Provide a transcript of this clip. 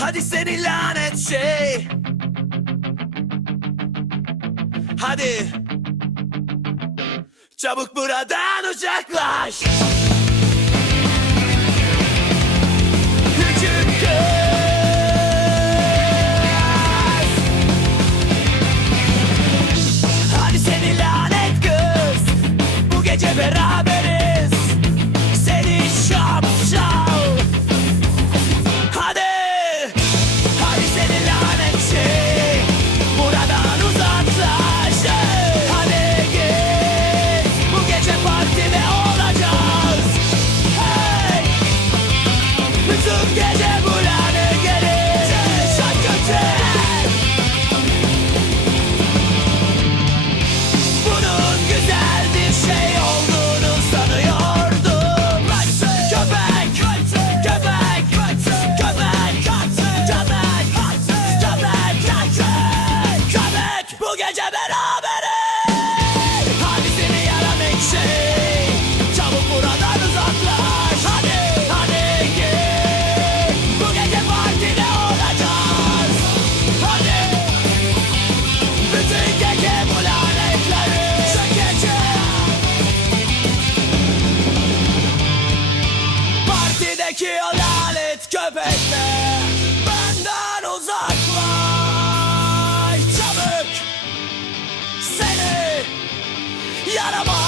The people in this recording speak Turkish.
Hadi seni lanet şey. Hadi. Çabuk buradan uzaklaş. Küçük kız. Hadi seni lanet kız. Bu gece beraber gece beraber Sendeki o lanet köpekte Benden uzaklaş Çabuk Seni Yaramaz